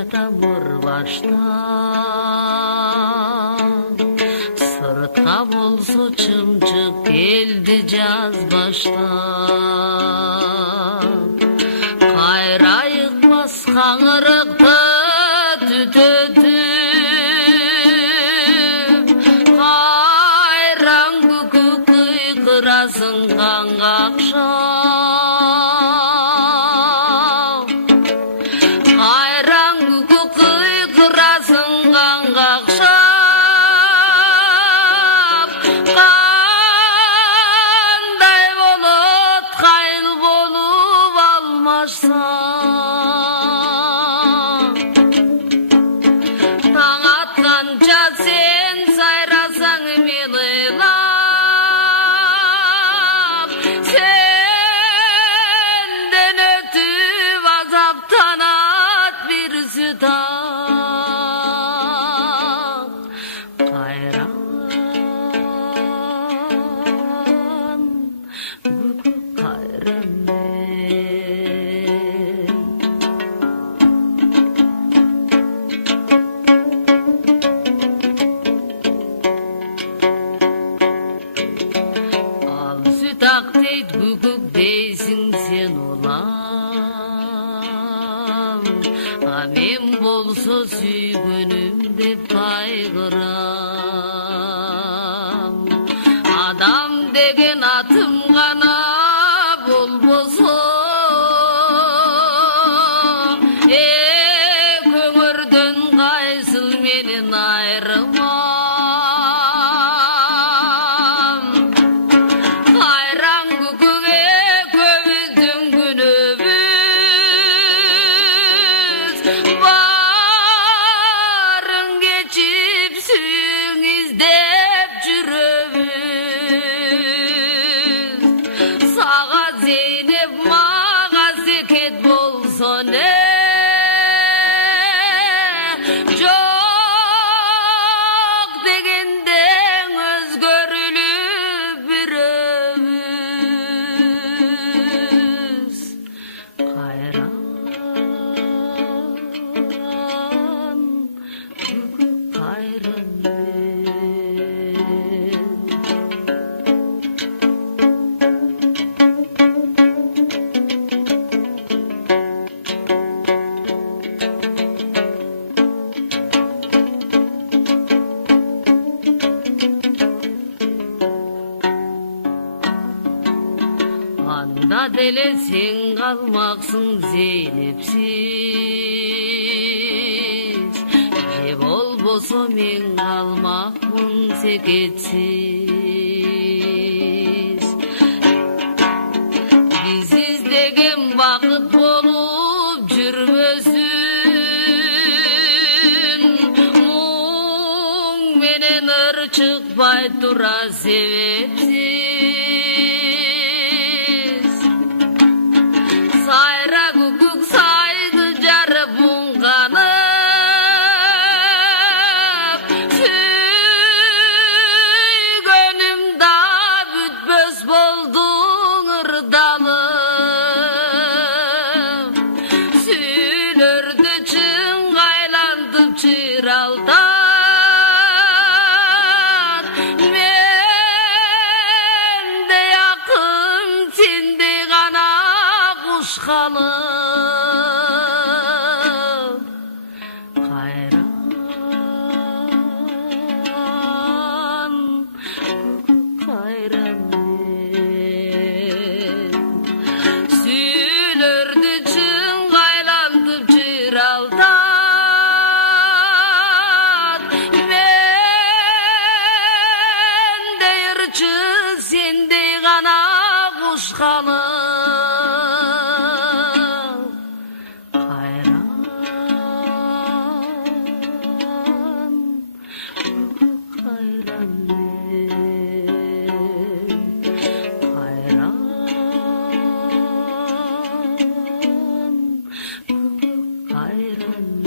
жатамыр башта, сыртқа болсо чымчык келди жаз баштап. Кайра айыкпас каңырыкты түтөтүп, кайраң күкүк кыйкырасың канга акшап. Кайраң күкүк кыйкырасың канга акшап. Кандай болот кайыл болуп алмашсаң, таң атканча сен сайрасаң мен ыйлап, сенден өтүп азаптанат бир сүтак. Кайран күкүк кайран ал сүтак дейт күкүк дейсиң сен улам, а мен болсо сүйгөнүм деп кайгырам. Адам деген атым гана болбосо, көңөрдөн кайсыл менен айрымам. Кайраң күкүк экөөбүздүн күнөөбүз, баарын кечип сүйүң издеп жүрөбүз. Сага Зейнеп, мага Зекет болсо не, жок дегенде өзгөрүлүп бирөөбүз. Кайран күкүк кайран анда деле сен калмаксың Зейнепсиз, же болбосо мен калмакмын Зекетсиз. Биз издеген бакыт болуп жүрбөсүн, муң менен ыр чыкпай тура себепсиз. Сайра күкүк сайды жарып муңганып, сүйгөнүм да бүтпөс болдуң ырдалып. Сүүлөрдү чыңгайлантып чыралтат, менде якын сенде гана куш калып. Кайран күкүк кайран сүүлөрдү чыңгайлантып чыралтат, менде ырчы сендей гана куш калып. Kayran